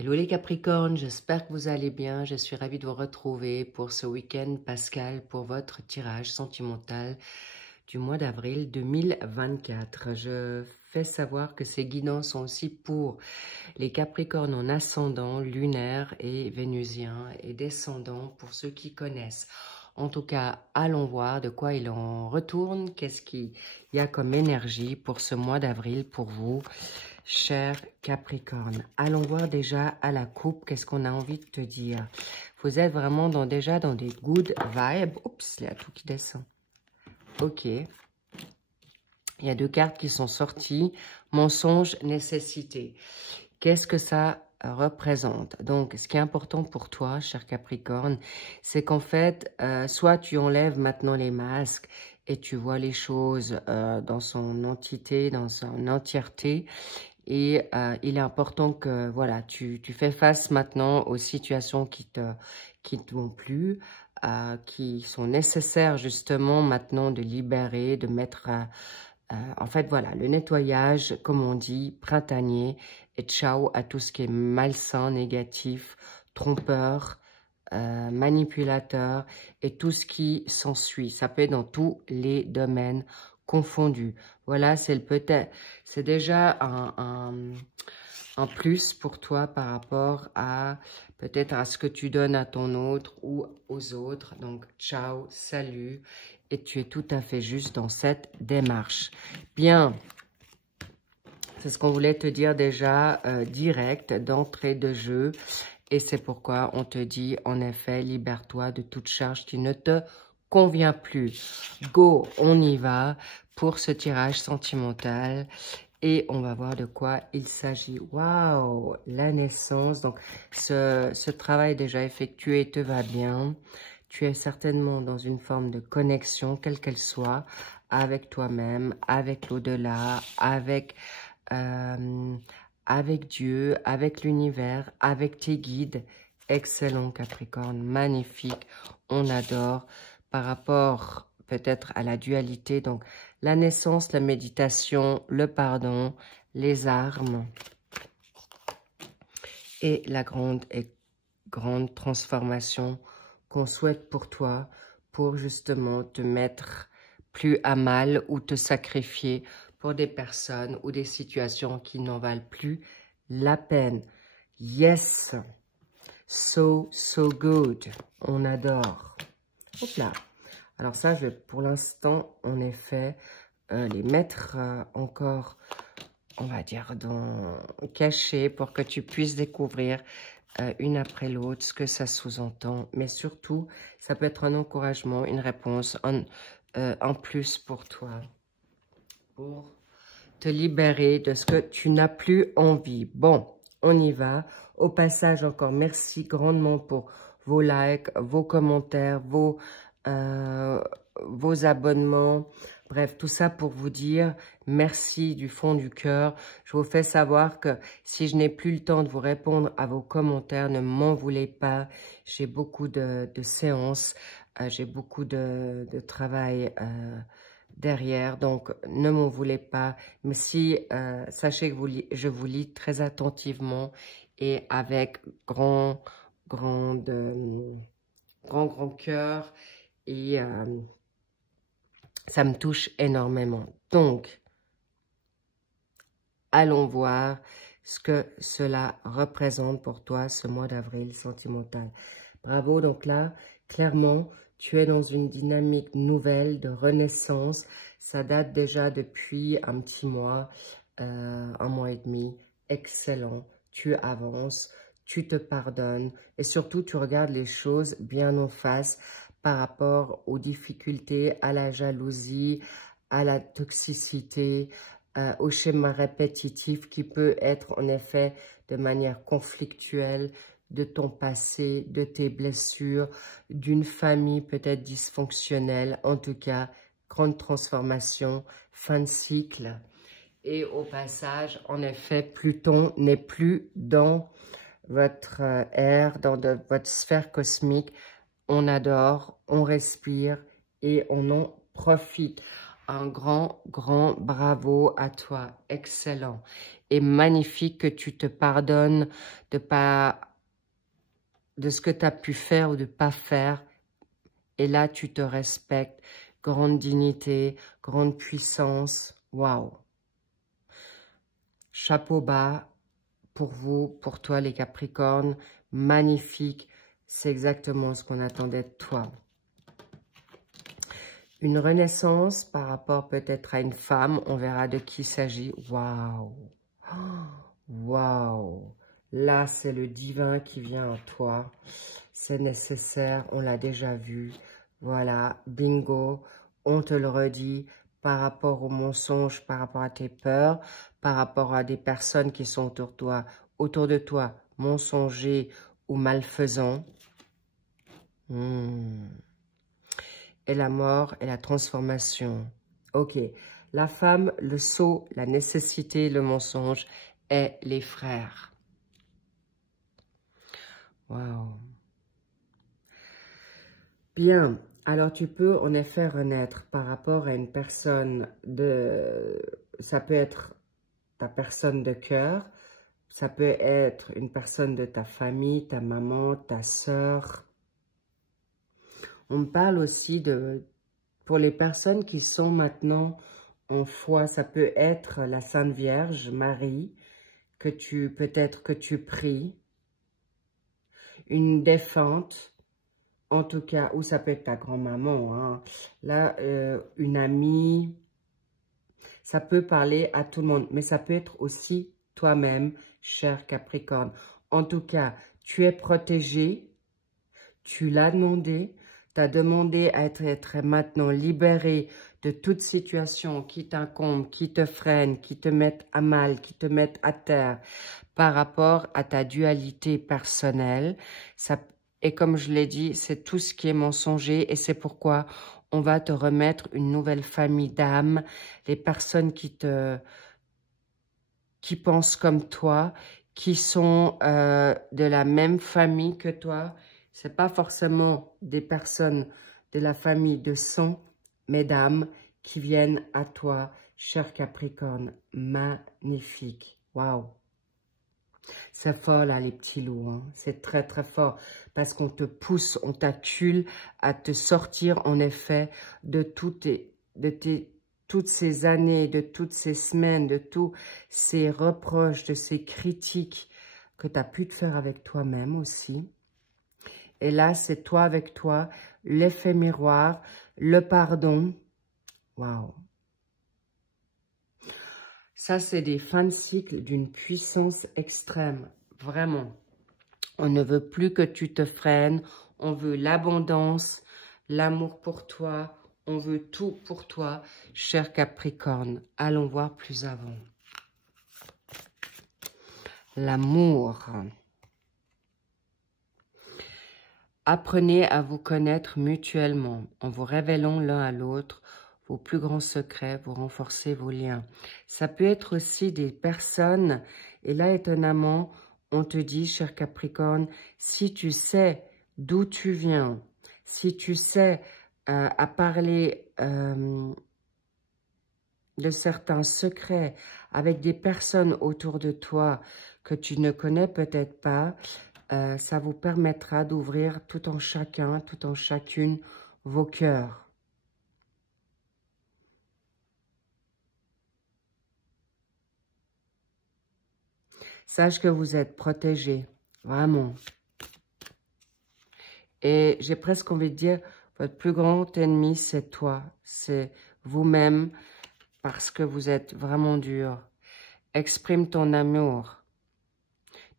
Hello les Capricornes, j'espère que vous allez bien. Je suis ravie de vous retrouver pour ce week-end pascal pour votre tirage sentimental du mois d'avril 2024. Je fais savoir que ces guidances sont aussi pour les Capricornes en ascendant, lunaire et vénusien et descendant pour ceux qui connaissent. En tout cas, allons voir de quoi il en retourne, qu'est-ce qu'il y a comme énergie pour ce mois d'avril pour vous, cher Capricorne. Allons voir déjà à la coupe, qu'est-ce qu'on a envie de te dire. Vous êtes vraiment déjà dans des good vibes. Oups, il y a tout qui descend. Ok. Il y a deux cartes qui sont sorties. Mensonge, nécessité. Qu'est-ce que ça représente? Donc, ce qui est important pour toi, cher Capricorne, c'est qu'en fait, soit tu enlèves maintenant les masques et tu vois les choses dans son entité, dans son entièreté. Et il est important que voilà, tu fais face maintenant aux situations qui te vont plus, qui sont nécessaires justement maintenant de libérer, de mettre... en fait, voilà, le nettoyage, comme on dit, printanier, et ciao à tout ce qui est malsain, négatif, trompeur, manipulateur, et tout ce qui s'ensuit. Ça peut être dans tous les domaines confondus. Voilà, c'est déjà un plus pour toi par rapport à peut-être à ce que tu donnes à ton autre ou aux autres. Donc, ciao, salut. Et tu es tout à fait juste dans cette démarche. Bien, c'est ce qu'on voulait te dire déjà direct, d'entrée de jeu. Et c'est pourquoi on te dit, en effet, libère-toi de toute charge qui ne te convient plus. Go, on y va pour ce tirage sentimental. Et on va voir de quoi il s'agit. Waouh, la naissance. Donc, ce travail déjà effectué te va bien. Tu es certainement dans une forme de connexion, quelle qu'elle soit, avec toi-même, avec l'au-delà, avec Dieu, avec l'univers, avec tes guides. Excellent Capricorne, magnifique, on adore. Par rapport peut-être à la dualité, donc la naissance, la méditation, le pardon, les armes et la grande transformation qu'on souhaite pour toi, pour justement te mettre plus à mal ou te sacrifier pour des personnes ou des situations qui n'en valent plus la peine. Yes, so good, on adore. Hop là. Alors ça, je vais pour l'instant, en effet, les mettre encore, on va dire, cachés pour que tu puisses découvrir une après l'autre ce que ça sous-entend. Mais surtout, ça peut être un encouragement, une réponse en plus pour toi. Pour te libérer de ce que tu n'as plus envie. Bon, on y va. Au passage, encore merci grandement pour vos likes, vos commentaires, vos abonnements. Bref, tout ça pour vous dire merci du fond du cœur. Je vous fais savoir que si je n'ai plus le temps de vous répondre à vos commentaires, ne m'en voulez pas. J'ai beaucoup de séances, j'ai beaucoup de travail derrière, donc ne m'en voulez pas. Mais si, sachez que je vous lis très attentivement et avec grand cœur. Et ça me touche énormément. Donc, allons voir ce que cela représente pour toi ce mois d'avril sentimental. Bravo, donc là, clairement, tu es dans une dynamique nouvelle de renaissance. Ça date déjà depuis un petit mois, un mois et demi. Excellent, tu avances, tu te pardonnes et surtout, tu regardes les choses bien en face par rapport aux difficultés, à la jalousie, à la toxicité, au schéma répétitif qui peut être en effet de manière conflictuelle de ton passé, de tes blessures, d'une famille peut-être dysfonctionnelle. En tout cas, grande transformation, fin de cycle. Et au passage, en effet, Pluton n'est plus dans votre ère, dans votre sphère cosmique. On adore, on respire et on en profite. Un grand bravo à toi. Excellent. est magnifique, que tu te pardonnes de ce que tu as pu faire ou de pas faire. Et là, tu te respectes. Grande dignité, grande puissance. Waouh! Chapeau bas pour vous, pour toi les Capricornes. Magnifique. C'est exactement ce qu'on attendait de toi. Une renaissance par rapport peut-être à une femme. On verra de qui il s'agit. Waouh! Waouh! Là, c'est le divin qui vient à toi. C'est nécessaire, on l'a déjà vu. Voilà, bingo. On te le redit par rapport aux mensonges, par rapport à tes peurs, par rapport à des personnes qui sont autour de toi, mensongers ou malfaisants. Et la mort et la transformation. Ok, la femme, le sceau, la nécessité, le mensonge et les frères. Waouh. Bien, alors tu peux en effet renaître par rapport à une personne ça peut être ta personne de cœur, ça peut être une personne de ta famille, ta maman, ta sœur. On me parle aussi pour les personnes qui sont maintenant en foi, ça peut être la Sainte Vierge, Marie, peut-être que tu pries, une défunte, en tout cas, ou ça peut être ta grand-maman, hein. Là, une amie, ça peut parler à tout le monde, mais ça peut être aussi toi-même, cher Capricorne. En tout cas, tu es protégé, tu l'as demandé, tu as demandé à être maintenant libéré de toute situation qui t'incombe, qui te freine, qui te mette à mal, qui te mette à terre par rapport à ta dualité personnelle. Et comme je l'ai dit, c'est tout ce qui est mensonger et c'est pourquoi on va te remettre une nouvelle famille d'âmes, les personnes qui pensent comme toi, qui sont de la même famille que toi. C'est pas forcément des personnes de la famille de sang, mais d'âmes qui viennent à toi, cher Capricorne. Magnifique. Waouh! C'est fort là, les petits loups. Hein. C'est très, très fort parce qu'on te pousse, on t'accule à te sortir, en effet, de toutes ces années, de toutes ces semaines, de tous ces reproches, de ces critiques que tu as pu te faire avec toi-même aussi. Et là, c'est toi avec toi, l'effet miroir, le pardon. Waouh! Ça, c'est des fins de cycle d'une puissance extrême. Vraiment. On ne veut plus que tu te freines. On veut l'abondance, l'amour pour toi. On veut tout pour toi, cher Capricorne. Allons voir plus avant. L'amour. Apprenez à vous connaître mutuellement en vous révélant l'un à l'autre vos plus grands secrets, vous renforcez vos liens. Ça peut être aussi des personnes, et là étonnamment, on te dit, cher Capricorne, si tu sais d'où tu viens, si tu sais à parler de certains secrets avec des personnes autour de toi que tu ne connais peut-être pas, ça vous permettra d'ouvrir tout en chacune vos cœurs. Sache que vous êtes protégé, vraiment. Et j'ai presque envie de dire, votre plus grand ennemi, c'est toi. C'est vous-même, parce que vous êtes vraiment dur. Exprime ton amour.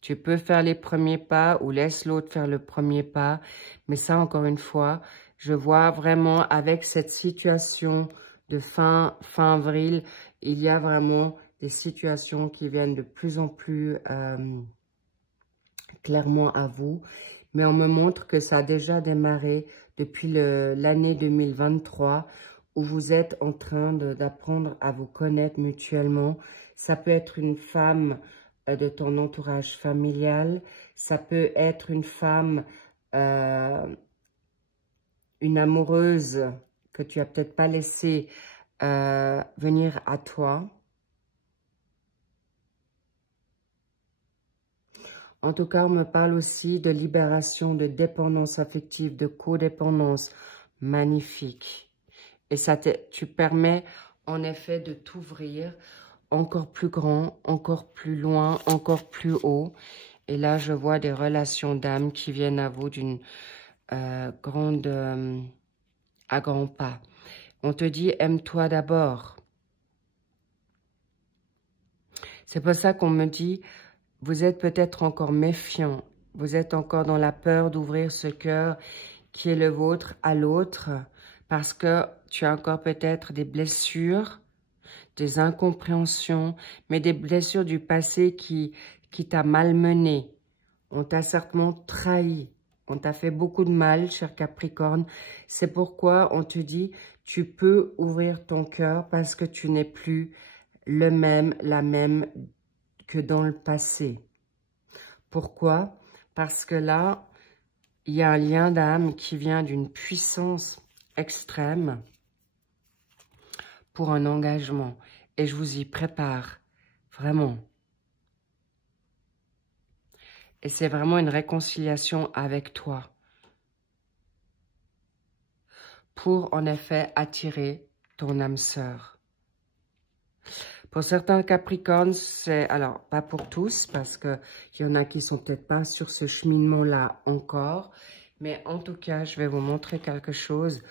Tu peux faire les premiers pas ou laisse l'autre faire le premier pas. Mais ça, encore une fois, je vois vraiment avec cette situation de fin avril, il y a vraiment des situations qui viennent de plus en plus clairement à vous. Mais on me montre que ça a déjà démarré depuis l'année 2023 où vous êtes en train d'apprendre à vous connaître mutuellement. Ça peut être une femme de ton entourage familial. Ça peut être une femme, une amoureuse que tu n'as peut-être pas laissé venir à toi. En tout cas, on me parle aussi de libération, de dépendance affective, de codépendance. Magnifique. Et ça tu permets en effet de t'ouvrir encore plus grand, encore plus loin, encore plus haut. Et là, je vois des relations d'âme qui viennent à vous d'une grande... à grands pas. On te dit, aime-toi d'abord. C'est pour ça qu'on me dit, vous êtes peut-être encore méfiant. Vous êtes encore dans la peur d'ouvrir ce cœur qui est le vôtre à l'autre. Parce que tu as encore peut-être des blessures, des incompréhensions, mais des blessures du passé qui t'a malmené. On t'a certainement trahi. On t'a fait beaucoup de mal, cher Capricorne. C'est pourquoi on te dit, tu peux ouvrir ton cœur parce que tu n'es plus le même, la même que dans le passé. Pourquoi? Parce que là, il y a un lien d'âme qui vient d'une puissance extrême pour un engagement. Et je vous y prépare, vraiment. Et c'est vraiment une réconciliation avec toi. Pour, en effet, attirer ton âme sœur. Pour certains Capricornes, c'est... Alors, pas pour tous, parce qu'il y en a qui sont peut-être pas sur ce cheminement-là encore. Mais en tout cas, je vais vous montrer quelque chose.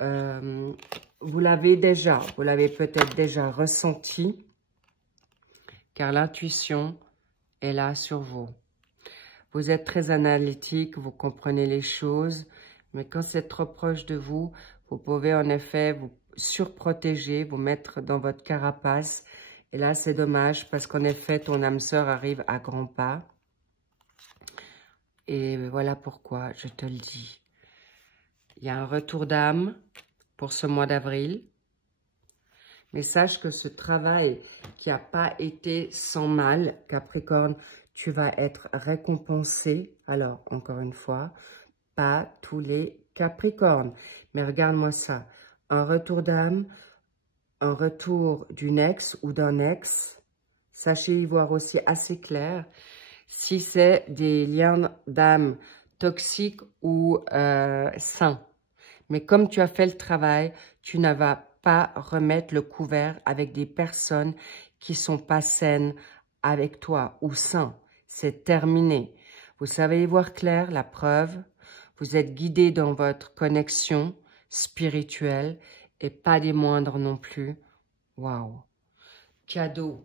Vous l'avez peut-être déjà ressenti, car l'intuition est là sur vous. Vous êtes très analytique, vous comprenez les choses, mais quand c'est trop proche de vous, vous pouvez en effet vous surprotéger, vous mettre dans votre carapace. Et là, c'est dommage parce qu'en effet, ton âme sœur arrive à grands pas. Et voilà pourquoi je te le dis. Il y a un retour d'âme pour ce mois d'avril. Mais sache que ce travail qui n'a pas été sans mal, Capricorne, tu vas être récompensé. Alors, encore une fois, pas tous les Capricornes. Mais regarde-moi ça. Un retour d'âme, un retour d'une ex ou d'un ex. Sachez y voir aussi assez clair. Si c'est des liens d'âme toxiques ou sains. Mais comme tu as fait le travail, tu ne vas pas remettre le couvert avec des personnes qui sont pas saines avec toi ou sains. C'est terminé. Vous savez y voir clair, la preuve. Vous êtes guidé dans votre connexion spirituelle et pas des moindres non plus. Waouh! Cadeau.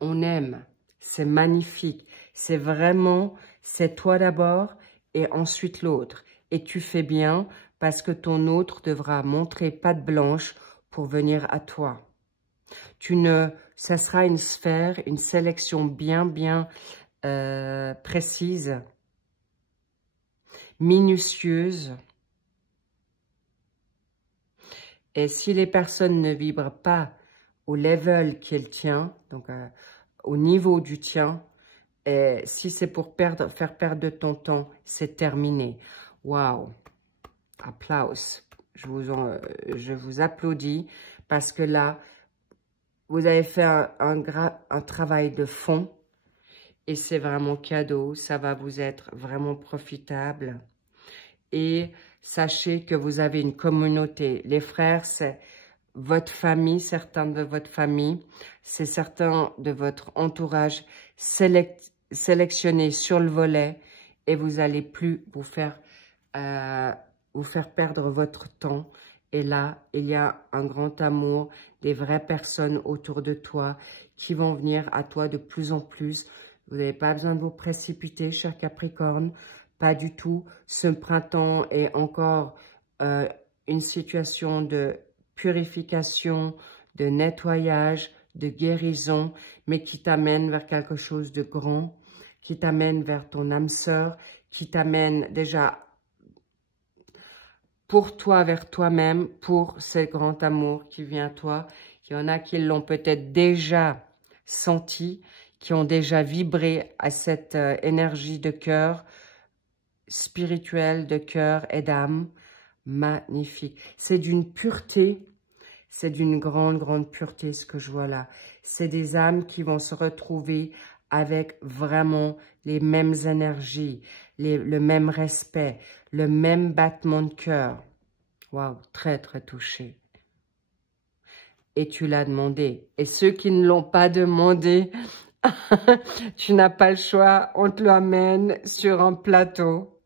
On aime. C'est magnifique. C'est vraiment, c'est toi d'abord et ensuite l'autre. Et tu fais bien parce que ton autre devra montrer patte blanche pour venir à toi. Ça sera une sphère, une sélection bien précise, minutieuse. Et si les personnes ne vibrent pas au level qui est le tien, donc au niveau du tien, et si c'est pour faire perdre de ton temps, c'est terminé. Waouh! Applaus. Je vous applaudis parce que là, vous avez fait un travail de fond et c'est vraiment cadeau. Ça va vous être vraiment profitable. Et sachez que vous avez une communauté. Les frères, c'est votre famille, certains de votre famille. C'est certains de votre entourage sélectionnés sur le volet et vous n'allez plus vous faire perdre votre temps. Et là, il y a un grand amour, des vraies personnes autour de toi qui vont venir à toi de plus en plus. Vous n'avez pas besoin de vous précipiter, cher Capricorne. Pas du tout. Ce printemps est encore une situation de purification, de nettoyage, de guérison, mais qui t'amène vers quelque chose de grand, qui t'amène vers ton âme sœur, qui t'amène déjà pour toi, vers toi-même, pour ce grand amour qui vient à toi. Il y en a qui l'ont peut-être déjà senti, qui ont déjà vibré à cette énergie de cœur, spirituelle, de cœur et d'âme. Magnifique. C'est d'une pureté, c'est d'une grande pureté ce que je vois là. C'est des âmes qui vont se retrouver avec vraiment les mêmes énergies, le même respect, le même battement de cœur. Waouh, très, très touché. Et tu l'as demandé. Et ceux qui ne l'ont pas demandé, tu n'as pas le choix, on te l'amène sur un plateau.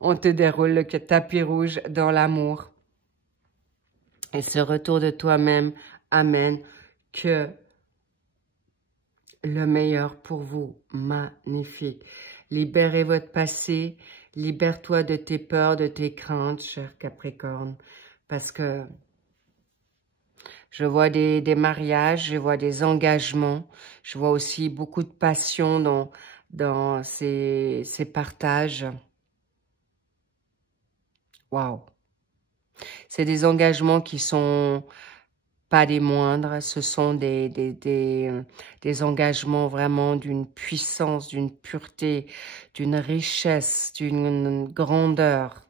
On te déroule le tapis rouge dans l'amour. Et ce retour de toi-même amène que le meilleur pour vous. Magnifique. Libérez votre passé. Libère-toi de tes peurs, de tes craintes, cher Capricorne. Parce que je vois des mariages, je vois des engagements. Je vois aussi beaucoup de passion dans ces partages. Waouh! C'est des engagements qui sont pas des moindres. Ce sont des engagements vraiment d'une puissance, d'une pureté, d'une richesse, d'une grandeur.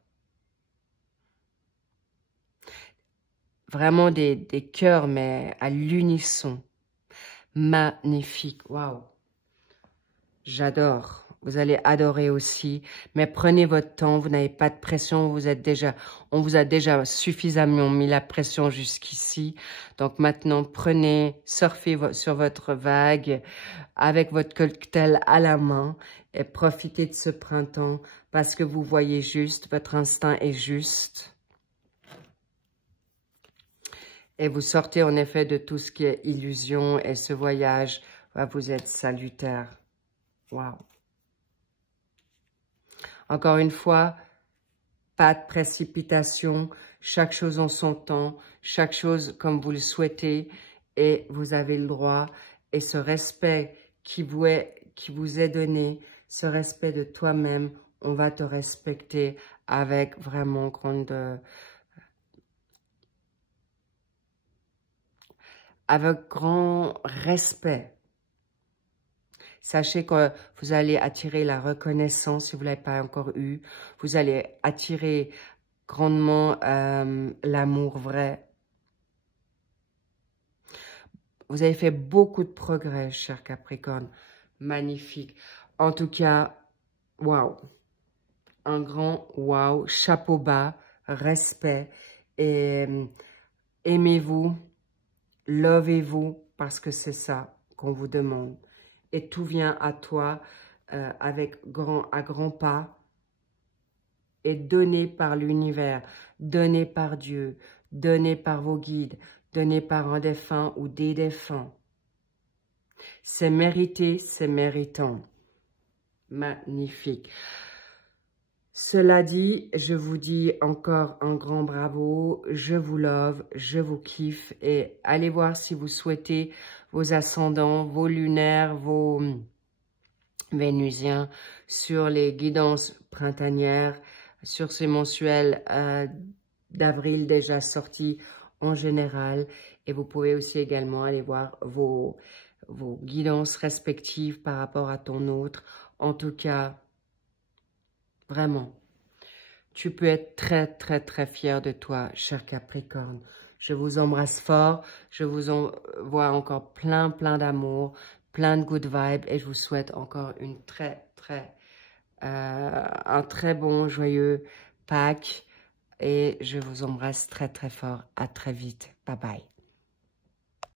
Vraiment des cœurs, mais à l'unisson. Magnifique. Waouh! J'adore. Vous allez adorer aussi. Mais prenez votre temps. Vous n'avez pas de pression. On vous a déjà suffisamment mis la pression jusqu'ici. Donc maintenant, surfez sur votre vague avec votre cocktail à la main et profitez de ce printemps parce que vous voyez juste, votre instinct est juste. Et vous sortez en effet de tout ce qui est illusion et ce voyage va vous être salutaire. Waouh! Encore une fois, pas de précipitation, chaque chose en son temps, chaque chose comme vous le souhaitez et vous avez le droit. Et ce respect qui vous est donné, ce respect de toi-même, on va te respecter avec vraiment avec grand respect. Sachez que vous allez attirer la reconnaissance si vous ne l'avez pas encore eu. Vous allez attirer grandement l'amour vrai. Vous avez fait beaucoup de progrès, cher Capricorne. Magnifique. En tout cas, waouh. Un grand waouh. Chapeau bas, respect. Et aimez-vous, lovez-vous, parce que c'est ça qu'on vous demande. Et tout vient à toi à grands pas et donné par l'univers, donné par Dieu, donné par vos guides, donné par un défunt ou des défunts. C'est mérité, c'est méritant. Magnifique. Cela dit, je vous dis encore un grand bravo, je vous love, je vous kiffe et allez voir si vous souhaitez vos ascendants, vos lunaires, vos vénusiens sur les guidances printanières, sur ces mensuels d'avril déjà sortis en général. Et vous pouvez aussi également aller voir vos guidances respectives par rapport à ton autre. En tout cas, vraiment, tu peux être très, très, très fier de toi, cher Capricorne. Je vous embrasse fort. Je vous envoie encore plein, plein d'amour, plein de good vibes. Et je vous souhaite encore un très bon, joyeux Pâques. Et je vous embrasse très, très fort. À très vite. Bye bye.